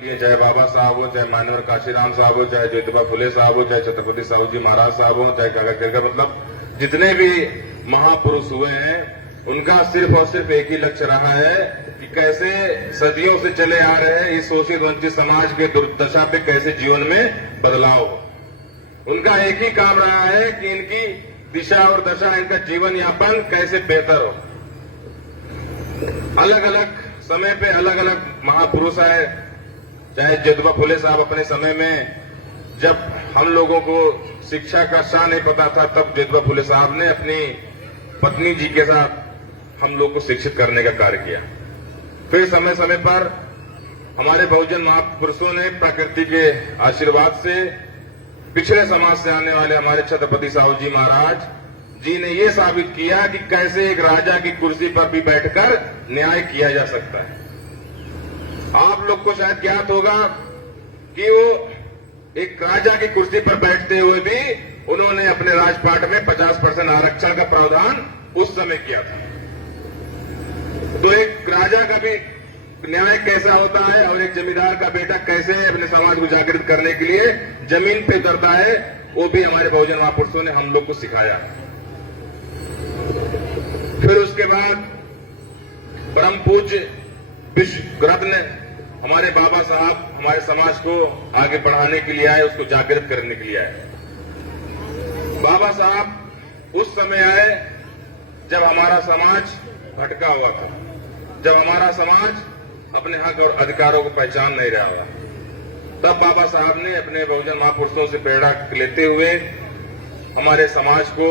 लिए चाहे बाबा साहब हो, चाहे मानवर काशीराम साहब हो, चाहे ज्योतिबा फुले साहब हो, चाहे छत्रपति साहू जी महाराज साहब हो, चाहे काका केरकर, मतलब जितने भी महापुरुष हुए हैं उनका सिर्फ और सिर्फ एक ही लक्ष्य रहा है कि कैसे सदियों से चले आ रहे इस शोषित वंचित समाज के दुर्दशा पे कैसे जीवन में बदलाव हो। उनका एक ही काम रहा है कि इनकी दिशा और दशा, इनका जीवन यापन कैसे बेहतर हो। अलग अलग समय पे अलग अलग महापुरुष आए, चाहे ज्योतिबा फुले साहब अपने समय में जब हम लोगों को शिक्षा का शाह नहीं पता था, तब ज्योतिबा फुले साहब ने अपनी पत्नी जी के साथ हम लोग को शिक्षित करने का कार्य किया। फिर समय समय पर हमारे बहुजन महापुरुषों ने प्रकृति के आशीर्वाद से पिछड़े समाज से आने वाले हमारे छत्रपति साहू जी महाराज जी ने ये साबित किया कि कैसे एक राजा की कुर्सी पर भी बैठकर न्याय किया जा सकता है। आप लोग को शायद ज्ञात होगा कि वो एक राजा की कुर्सी पर बैठते हुए भी उन्होंने अपने राजपाट में 50% आरक्षण का प्रावधान उस समय किया था। तो एक राजा का भी न्याय कैसा होता है और एक जमींदार का बेटा कैसे अपने समाज को जागृत करने के लिए जमीन पे उतरता है, वो भी हमारे बहुजन महापुरुषों ने हम लोग को सिखाया। फिर उसके बाद परम पूज्य विश्व रत्न हमारे बाबा साहब हमारे समाज को आगे बढ़ाने के लिए आए, उसको जागृत करने के लिए आए। बाबा साहब उस समय आए जब हमारा समाज भटका हुआ था, जब हमारा समाज अपने हक और अधिकारों को पहचान नहीं रहा था। तब बाबा साहब ने अपने बहुजन महापुरुषों से प्रेरणा लेते हुए हमारे समाज को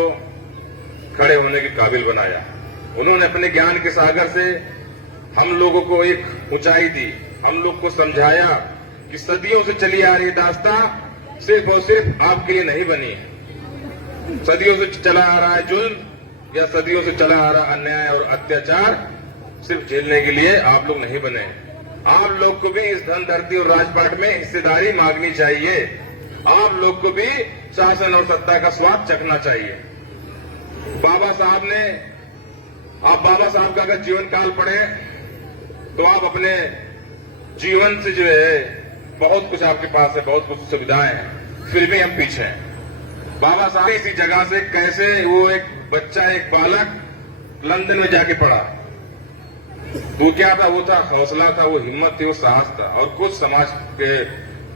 खड़े होने के काबिल बनाया। उन्होंने अपने ज्ञान के सागर से हम लोगों को एक ऊंचाई दी, हम लोग को समझाया कि सदियों से चली आ रही दास्ता सिर्फ और सिर्फ आपके लिए नहीं बनी है। सदियों से चला आ रहा है जुल्म या सदियों से चला आ रहा अन्याय और अत्याचार सिर्फ झेलने के लिए आप लोग नहीं बने। आप लोग को भी इस धन धरती और राजपाट में हिस्सेदारी मांगनी चाहिए। आप लोग को भी शासन और सत्ता का स्वाद चखना चाहिए। बाबा साहब ने, आप बाबा साहब का अगर जीवन काल पढ़े तो आप अपने जीवन से जो है बहुत कुछ आपके पास है, बहुत कुछ सुविधाएं हैं, फिर भी हम पीछे हैं। बाबा साहब इसी जगह से कैसे वो एक बच्चा, एक बालक लंदन में जाके पढ़ा। वो क्या था? वो था हौसला था, वो हिम्मत थी, वो साहस था और कुछ समाज के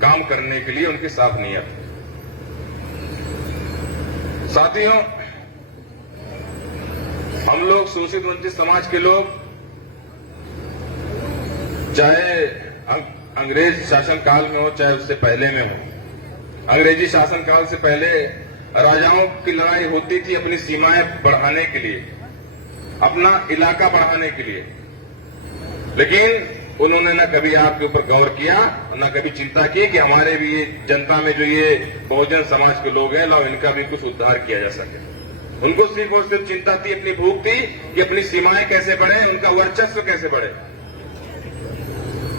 काम करने के लिए उनकी साफ नीयत। साथियों, हम लोग शोषित वंचित समाज के लोग चाहे अंग्रेज शासन काल में हो चाहे उससे पहले में हो, अंग्रेजी शासन काल से पहले राजाओं की लड़ाई होती थी अपनी सीमाएं बढ़ाने के लिए, अपना इलाका बढ़ाने के लिए, लेकिन उन्होंने न कभी आपके ऊपर गौर किया, न कभी चिंता की कि हमारे भी ये जनता में जो ये बहुजन समाज के लोग हैं, लाओ इनका भी कुछ उद्धार किया जा सके। उनको सिर्फ और सिर्फ चिंता थी, अपनी भूख थी कि अपनी सीमाएं कैसे बढ़े, उनका वर्चस्व कैसे बढ़े।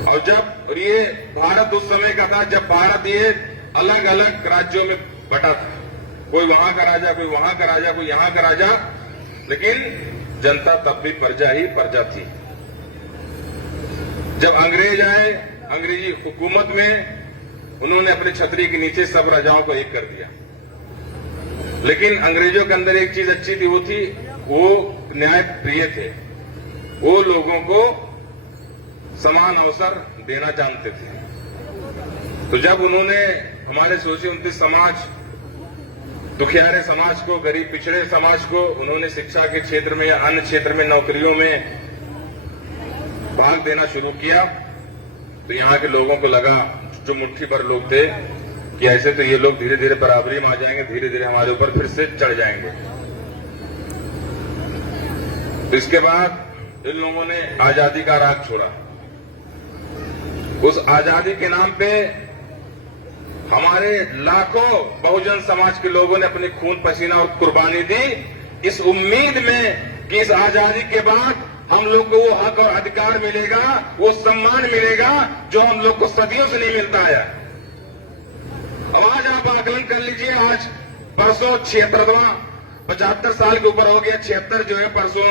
और जब ये भारत उस समय का था जब भारत ये अलग अलग राज्यों में बटा था, कोई वहां का राजा, कोई वहां का राजा, कोई यहां का राजा, लेकिन जनता तब भी प्रजा ही प्रजा थी। जब अंग्रेज आए, अंग्रेजी हुकूमत में उन्होंने अपने छतरी के नीचे सब राजाओं को एक कर दिया, लेकिन अंग्रेजों के अंदर एक चीज अच्छी थी, वो थी वो न्याय प्रिय थे। वो लोगों को समान अवसर देना जानते थे। तो जब उन्होंने हमारे शोषित वंचित समाज, दुखियारे समाज को, गरीब पिछड़े समाज को उन्होंने शिक्षा के क्षेत्र में या अन्य क्षेत्र में नौकरियों में भाग देना शुरू किया, तो यहाँ के लोगों को लगा, जो मुट्ठी भर लोग थे, कि ऐसे तो ये लोग धीरे धीरे बराबरी में आ जाएंगे, धीरे धीरे हमारे ऊपर फिर से चढ़ जाएंगे। तो इसके बाद इन लोगों ने आजादी का राग छोड़ा। उस आजादी के नाम पे हमारे लाखों बहुजन समाज के लोगों ने अपने खून पसीना और कुर्बानी दी, इस उम्मीद में कि इस आजादी के बाद हम लोग को वो हक और अधिकार मिलेगा, वो सम्मान मिलेगा जो हम लोग को सदियों से नहीं मिलता है। अब आज आप आकलन कर लीजिए, आज परसों 75 साल के ऊपर हो गया, 76 जो है परसों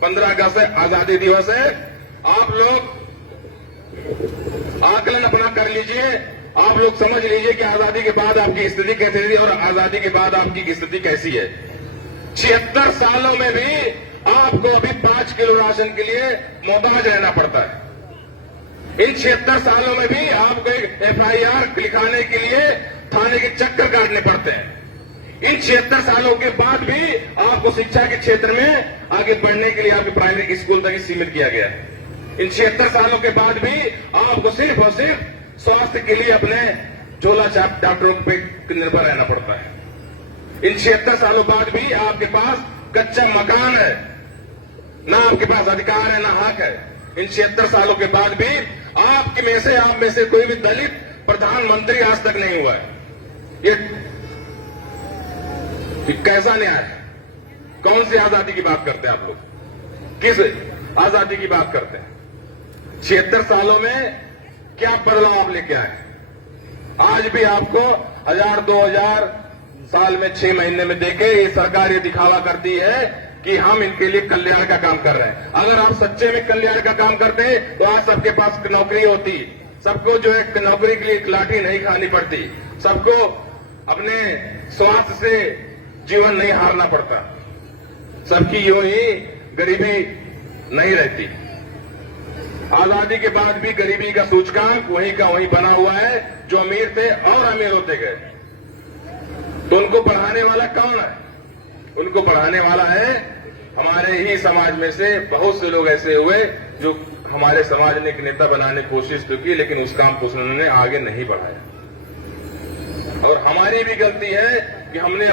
15 अगस्त है, आजादी दिवस है। आप लोग आकलन अपना कर लीजिए, आप लोग समझ लीजिए कि आजादी के बाद आपकी स्थिति कैसी थी और आजादी के बाद आपकी स्थिति कैसी है। 76 सालों में भी आपको अभी 5 किलो राशन के लिए मोहताज रहना पड़ता है। इन 76 सालों में भी आपको एक FIR लिखाने के लिए थाने के चक्कर काटने पड़ते हैं। इन 76 सालों के बाद भी आपको शिक्षा के क्षेत्र में आगे बढ़ने के लिए आपके प्राइमरी स्कूल तक ही सीमित किया गया है। इन 76 सालों के बाद भी आपको सिर्फ और सिर्फ स्वास्थ्य के लिए अपने झोला छाप डॉक्टरों पे निर्भर रहना पड़ता है। इन 76 सालों बाद भी आपके पास कच्चा मकान है, ना आपके पास अधिकार है ना हक है। इन 76 सालों के बाद भी आप में से कोई भी दलित प्रधानमंत्री आज तक नहीं हुआ है। ये कैसा न्याय है? कौन सी आजादी की बात करते हैं आप लोग? किस आजादी की बात करते हैं? 76 सालों में क्या बदलाव आप लेके आए? आज भी आपको 1000-2000 साल में 6 महीने में देके ये सरकार ये दिखावा करती है कि हम इनके लिए कल्याण का काम कर रहे हैं। अगर आप सच्चे में कल्याण का काम करते तो आज सबके पास नौकरी होती, सबको जो है नौकरी के लिए लाठी नहीं खानी पड़ती, सबको अपने स्वास्थ्य से जीवन नहीं हारना पड़ता, सबकी यूं ही गरीबी नहीं रहती। आजादी के बाद भी गरीबी का सूचकांक वहीं का वहीं बना हुआ है। जो अमीर थे और अमीर होते गए। तो उनको पढ़ाने वाला कौन है? उनको पढ़ाने वाला है हमारे ही समाज में से बहुत से लोग ऐसे हुए जो हमारे समाज ने एक नेता बनाने की कोशिश तो की, लेकिन उस काम को उन्होंने आगे नहीं बढ़ाया। और हमारी भी गलती है कि हमने